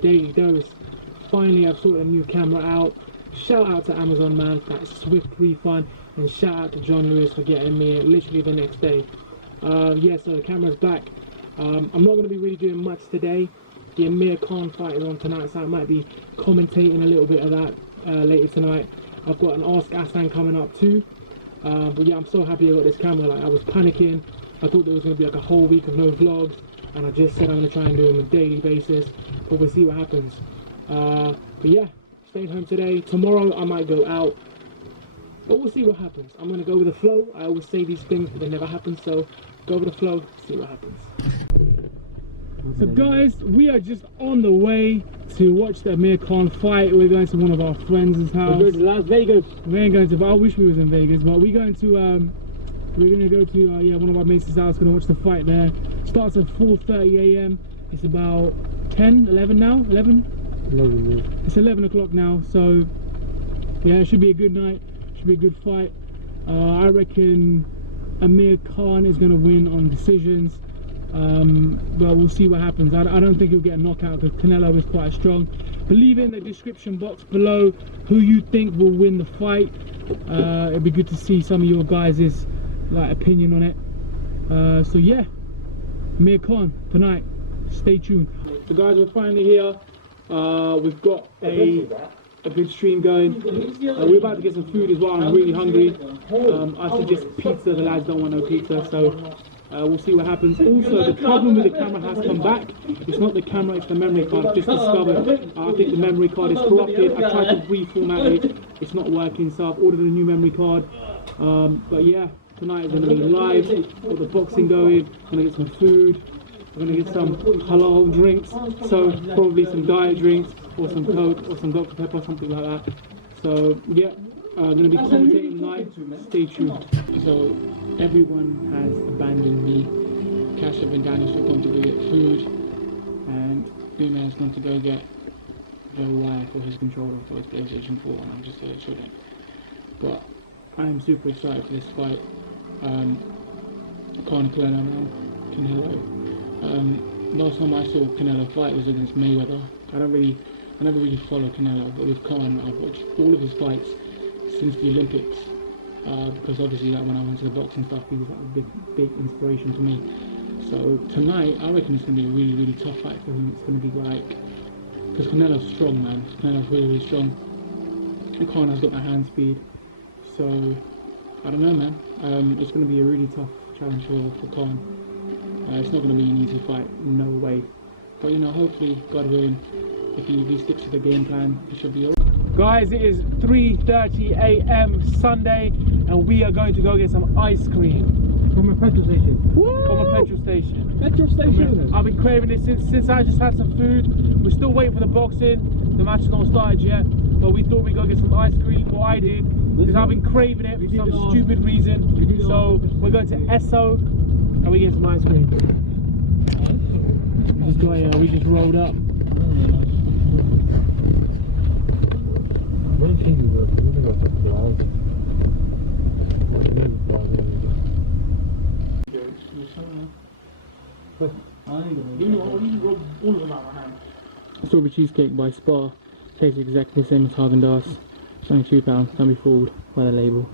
the daily dose. Finally, I've sorted a new camera out. Shout out to Amazon, man, for that swift refund, and shout out to John Lewis for getting me it literally the next day. Yeah, so the camera's back. I'm not going to be really doing much today. The Amir Khan fight is on tonight, so I might be commentating a little bit of that later tonight. I've got an Ask Assan coming up too. But yeah, I'm so happy I got this camera. Like, I was panicking. I thought there was going to be like a whole week of no vlogs, and I just said I'm going to try and do them on a daily basis, but we'll see what happens. But yeah, staying home today. Tomorrow I might go out, but we'll see what happens. I'm going to go with the flow. I always say these things, but they never happen, so go with the flow, see what happens. So guys, we are just on the way to watch the Amir Khan fight. We're going to one of our friends' house. We're going to Las Vegas. We ain't going to, but I wish we was in Vegas, but we're going to go to yeah, one of our mates' house, gonna watch the fight there. Starts at 4:30 AM. It's about 10, 11 now, 11? 11, yeah. It's 11 o'clock now, so yeah, it should be a good night, should be a good fight. I reckon Amir Khan is gonna win on decisions. But we'll see what happens. I don't think he'll get a knockout because Canelo is quite strong. But leave in the description box below who you think will win the fight. It'd be good to see some of your guys' like opinion on it. So yeah, Amir Khan tonight. Stay tuned. So guys, we're finally here. We've got a good stream going. We're about to get some food as well. I'm really hungry. I suggest pizza. The lads don't want no pizza, so we'll see what happens. Also, the problem with the camera has come back. It's not the camera, it's the memory card. I've just discovered I think the memory card is corrupted. I tried to reformat it, it's not working, so I've ordered a new memory card. But yeah, tonight is going to be live. Got the boxing going. Going to get some food. We're going to get some halal drinks, so probably some diet drinks or some Coke or some Dr. Pepper, something like that. So yeah, I'm going to be commentating tonight. Stay tuned. So everyone has abandoned me. Kashyap and Daniel have gone to go get food, and Uma has gone to go get the wire for his controller for his PlayStation 4, and I'm just there chilling. But I am super excited for this fight. Canelo. Last time I saw Canelo fight was against Mayweather. I never really follow Canelo, but with Khan, I've watched all of his fights since the Olympics. Because obviously, like, when I went to the boxing stuff, he was like a big inspiration to me. So tonight, I reckon it's going to be a really, really tough fight for him. It's going to be like, because Canelo's strong, man. Canelo's really, really strong. And Khan has got the hand speed. So I don't know, man. It's going to be a really tough challenge for Khan. It's not going to be an easy fight, no way. But you know, hopefully, God willing, if he sticks to the game plan, it should be alright. Guys, it is 3:30 AM Sunday, and we are going to go get some ice cream. From a petrol station. What? From a petrol station. Petrol station? I've been craving it since I just had some food. We're still waiting for the boxing. The match has not started yet, but we thought we'd go get some ice cream. What I did, because I've been craving it for some stupid reason. So we're going to Esso, and we get some ice cream. We just rolled up. Strawberry cheesecake by Spa. Tastes exactly the same as Haagen-Dazs. It's only £2. Don't be fooled by the label.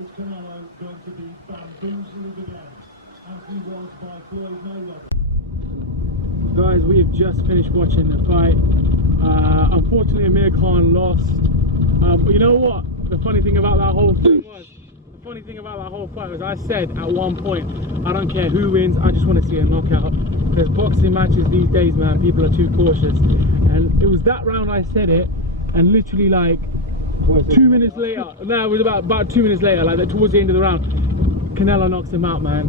Is Canelo going to be bamboozled again, as he was by Floyd Mayweather? Guys, we have just finished watching the fight. Unfortunately, Amir Khan lost. But you know what? The funny thing about that whole thing was, the funny thing about that whole fight was, I said at one point, I don't care who wins, I just want to see a knockout. Because boxing matches these days, man, people are too cautious. And it was that round I said it, and literally like 2 minutes later, no, it was about 2 minutes later, like towards the end of the round, Canelo knocks him out, man.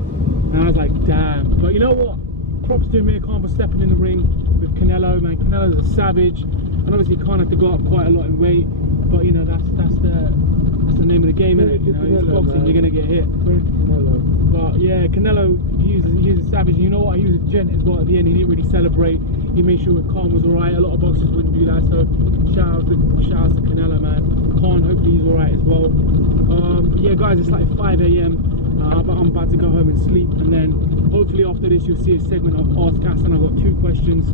And I was like, damn. But you know what? Props to Amir Khan for stepping in the ring, with Canelo, man. Canelo's a savage, and obviously Khan had to go up quite a lot in weight, but you know that's the name of the game, isn't it? You know, it's boxing, you're gonna get hit. But yeah, Canelo, he's a savage. You know what? He was a gent as well. At the end, he didn't really celebrate. He made sure Khan was alright. A lot of boxers wouldn't do that. So shout out to Canelo, man. Khan, hopefully he's alright as well. But yeah, guys, it's like 5 AM. I'm about to go home and sleep, and then hopefully after this you'll see a segment of Ask Assan. I've got 2 questions.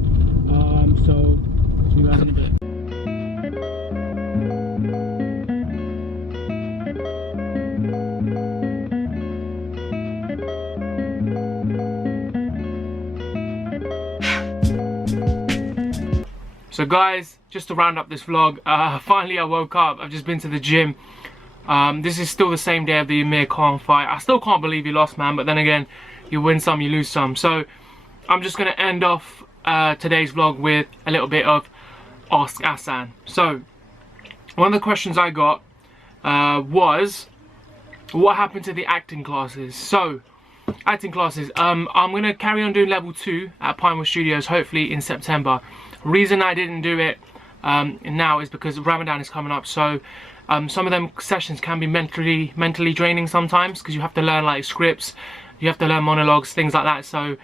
So see you guys in a bit. So guys, just to round up this vlog, finally I woke up. I've just been to the gym. This is still the same day of the Amir Khan fight. I still can't believe he lost, man, but then again, you win some, you lose some. So I'm just going to end off today's vlog with a little bit of Ask Assan. So one of the questions I got was, what happened to the acting classes? So acting classes, I'm going to carry on doing level 2 at Pinewood Studios, hopefully in September. Reason I didn't do it now is because Ramadan is coming up, so some of them sessions can be mentally draining sometimes, because you have to learn like scripts, you have to learn monologues, things like that. So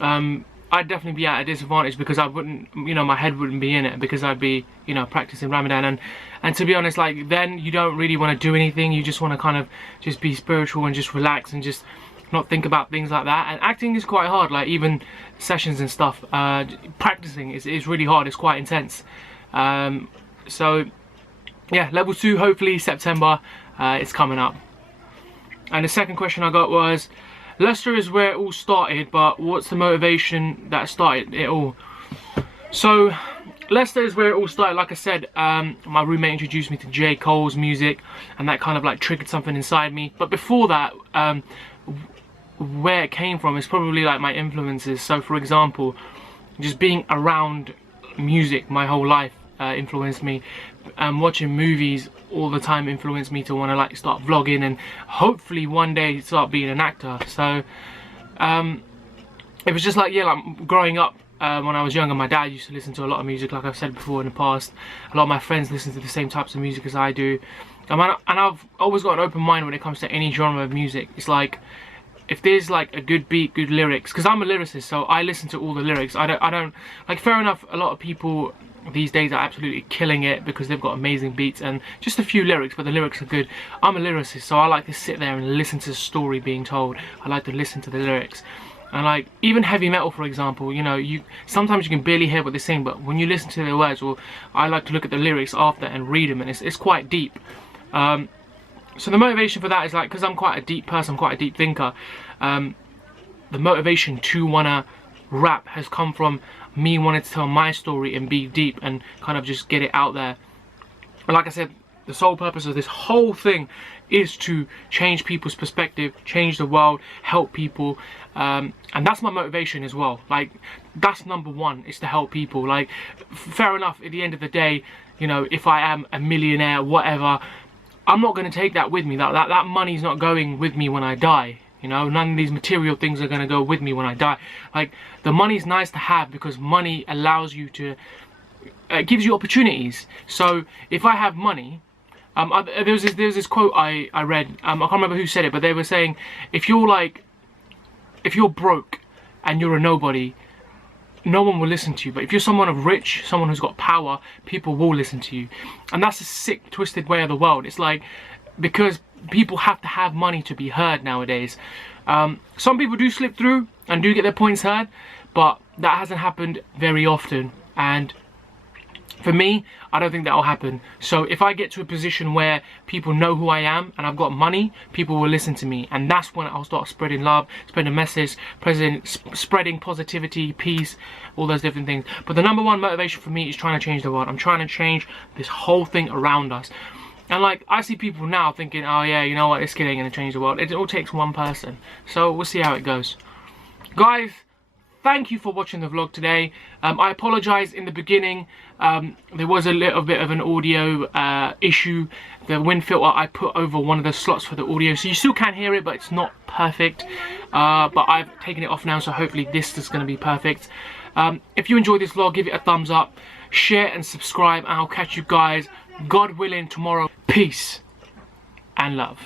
I'd definitely be at a disadvantage, because I wouldn't, you know, my head wouldn't be in it, because I'd be, you know, practicing Ramadan, and to be honest, like, then you don't really want to do anything. You just want to kind of just be spiritual and just relax and just not think about things like that. And acting is quite hard, like even sessions and stuff, practicing is really hard. It's quite intense. So yeah, level 2 hopefully September, it's coming up. And the second question I got was, Leicester is where it all started, but what's the motivation that started it all? So Leicester is where it all started. Like I said, my roommate introduced me to J. Cole's music, and that kind of like triggered something inside me. But before that, where it came from is probably like my influences. So for example, just being around music my whole life influenced me, and watching movies all the time influenced me to want to like start vlogging and hopefully one day start being an actor. So it was just like, yeah, like growing up, when I was younger, my dad used to listen to a lot of music, like I've said before in the past. A lot of my friends listen to the same types of music as I do, and I've always got an open mind when it comes to any genre of music. It's like, if there's like a good beat, good lyrics, because I'm a lyricist, so I listen to all the lyrics. I don't like, fair enough, a lot of people these days are absolutely killing it because they've got amazing beats and just a few lyrics, but the lyrics are good. I'm a lyricist, so I like to sit there and listen to the story being told. I like to listen to the lyrics. And like, even heavy metal, for example, you know, sometimes you can barely hear what they're saying, but when you listen to their words, or I like to look at the lyrics after and read them, and it's quite deep. So the motivation for that is like, because I'm quite a deep person, I'm quite a deep thinker, the motivation to wanna rap has come from me wanting to tell my story and be deep and kind of just get it out there. But like I said, the sole purpose of this whole thing is to change people's perspective, change the world, help people, and that's my motivation as well. Like, that's number one, is to help people. Like, fair enough, at the end of the day, you know, if I am a millionaire, whatever, I'm not going to take that with me. That money's not going with me when I die. You know, none of these material things are going to go with me when I die. Like, the money's nice to have because money allows you to, it gives you opportunities. So if I have money, there was this quote I read, I can't remember who said it, but they were saying, if you're broke and you're a nobody, no one will listen to you. But if you're someone of rich, someone who's got power, people will listen to you. And that's a sick, twisted way of the world. It's like, because people have to have money to be heard nowadays. Some people do slip through and do get their points heard, but that hasn't happened very often. And for me, I don't think that'll happen. So if I get to a position where people know who I am and I've got money, people will listen to me, and that's when I'll start spreading love, spreading a message, spreading positivity, peace, all those different things. But the number one motivation for me is trying to change the world. I'm trying to change this whole thing around us. And like, I see people now thinking, oh yeah, you know what, this kid ain't gonna change the world. It all takes one person. So we'll see how it goes. Guys, thank you for watching the vlog today. I apologize in the beginning. There was a little bit of an audio issue. The wind filter I put over one of the slots for the audio, so you still can't hear it, but it's not perfect. But I've taken it off now, so hopefully this is going to be perfect. If you enjoyed this vlog, give it a thumbs up, share and subscribe, and I'll catch you guys, God willing, tomorrow. Peace and love.